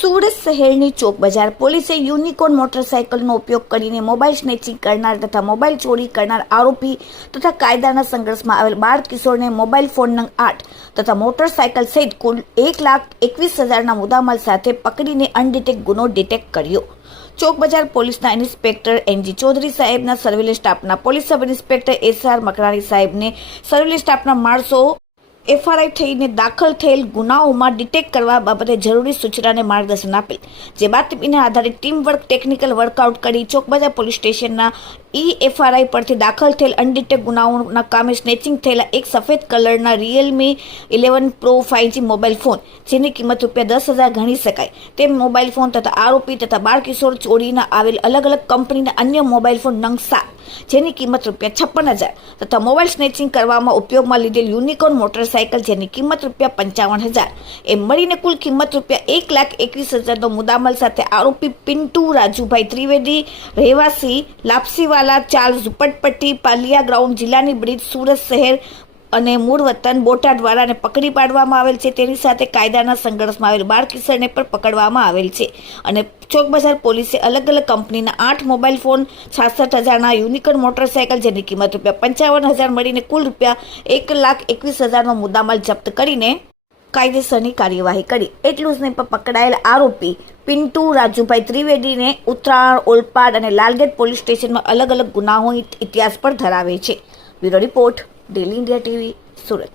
સુરત શહેરની ચોક બજાર પોલીસે યુનિકોર્ન મોટરસાયકલનો ઉપયોગ કરીને મોબાઈલ સ્નેચિંગ કરનાર તથા મોબાઈલ ચોરી કરનાર આરોપી તથા કાયદાના સંઘર્ષમાં આવેલ બાળ કિશોરને મોબાઈલ ફોન નંગ 8 તથા મોટરસાયકલ સહિત કુલ 1,21,000ના મુદ્દામાલ સાથે પકડીને અનડિટેક્ટ ગુનો ડિટેક્ટ કર્યો। ચોક બજાર પોલીસના ઇન્સ્પેક્ટર એનજી ચૌધરી સાહેબના સર્વેલન્સ સ્ટાફના પોલીસ સબ ઇન્સ્પેક્ટર એસઆર મકરાણી સાહેબને સર્વેલન્સ સ્ટાફના માણસો એફઆરઆઈ થઈને દાખલ થયેલ ગુનાઓમાં ડિટેક્ટ કરવા બાબતે જરૂરી સૂચનાને માર્ગદર્શન આપેલ। જે બાતમીના આધારે ટીમ વર્ક ટેકનિકલ વર્કઆઉટ કરી ચોકબજાર પોલીસ સ્ટેશનના એફઆરઆઈ પરથી દાખલ થયેલ અનડિટેક્ટ ગુનાઓના કામે સ્નેચિંગ થયેલા એક સફેદ કલરના Realme 11 pro 5G mobile phone જેની કિંમત ₹10,000 ગણી શકાય તે મોબાઈલ ફોન તથા આરોપી તથા બાળકિશોર ચોરીના આવેલ અલગ અલગ કંપનીના અન્ય મોબાઈલ ફોન નંગ 7 જેની કિંમત ₹56,000 તથા મોબાઈલ સ્નેચિંગ કરવામાં ઉપયોગમાં લીધેલ યુનિકોર્ન મોટરસાયકલ જેની કિંમત ₹55,000 એમ મળીને કુલ કિંમત ₹1,21,000નો મુદ્દામાલ સાથે આરોપી પિન્ટુ રાજુભાઈ ત્રિવેદી રહેવાસી લાપસીવાલા ચાલ ઝુંપડપટ્ટી પાલિયા ગ્રાઉન્ડ જિલ્લાની બ્રિજ સુરત શહેર અને મૂળ વતન બોટાદવાળાને પકડી પાડવામાં આવેલ છે। તેની સાથે કાયદાના સંઘર્ષમાં આવેલ બાળ કિશોરને પણ પકડવામાં આવેલ છે અને ચોક બજાર પોલીસે અલગ અલગ કંપનીના 8 મોબાઈલ ફોન 66,000ના યુનિકોર્ન મોટરસાયકલ જેની કિંમત ₹55,000 મળીને કુલ ₹1,21,000નો મુદ્દામાલ જપ્ત કરીને કાયદેસરની કાર્યવાહી કરી। એટલું જ નહીં પણ પકડાયેલ આરોપી પિન્ટુ રાજુભાઈ ત્રિવેદીને ઉત્તરાયણ ઓલપાડ અને લાલગેટ પોલીસ સ્ટેશનમાં અલગ અલગ ગુનાઓ ઇતિહાસ પર ધરાવે છે। Bureau report daily India TV Surat.